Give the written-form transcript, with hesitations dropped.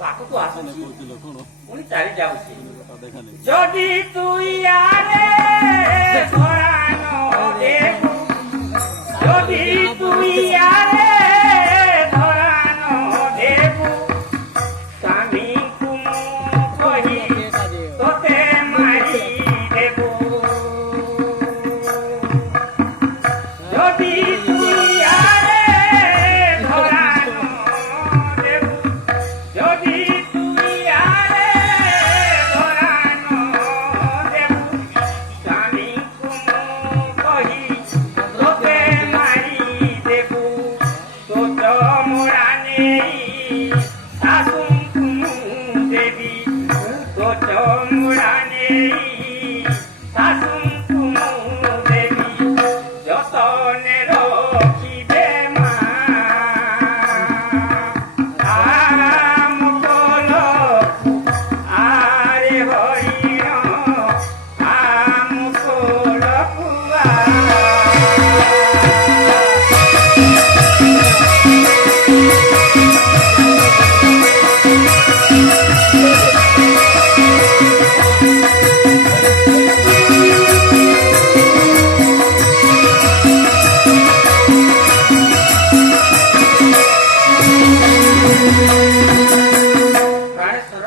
ପାଖକୁ ଆସୁଛି ପୁଣି ଚାଲି ଯାଉଛି ଯଦି ତୁଇ ଆରେ ଧରା ନ ଦେବୁ ଯଦି ତୁଇ ଆରେ ଧରା ନ ଦେବୁ ସ୍ୱାମୀଙ୍କୁ ମୁଁ କହି ତୋତେ ମାରି ଦେବୁ ଯଦି ତୁଇ ଆରେ ଧରା ନ ଦେବୁ ଯଦି ତୁଇ ଆରେ ଧରା ନ ଦେବୁ ସ୍ୱାମୀଙ୍କୁ ମୁଁ କହି ତୋତେ ମାରି ଦେବୁ ତୋ ଚମଡ଼ା ନେଇ ଶାଶୁଙ୍କୁ ମୁଁ ଦେବି ତୋ ଚମଡ଼ା ନେଇ ଶାଶୁଙ୍କୁ ମୁଁ ଦେବି ଯତନେ ରଖିବେ ମା ଆମ କୋଲକୁ ଆରେ ହରିଣ ଆମ କୋଲକୁ ପ୍ରାଣେଶ୍ୱର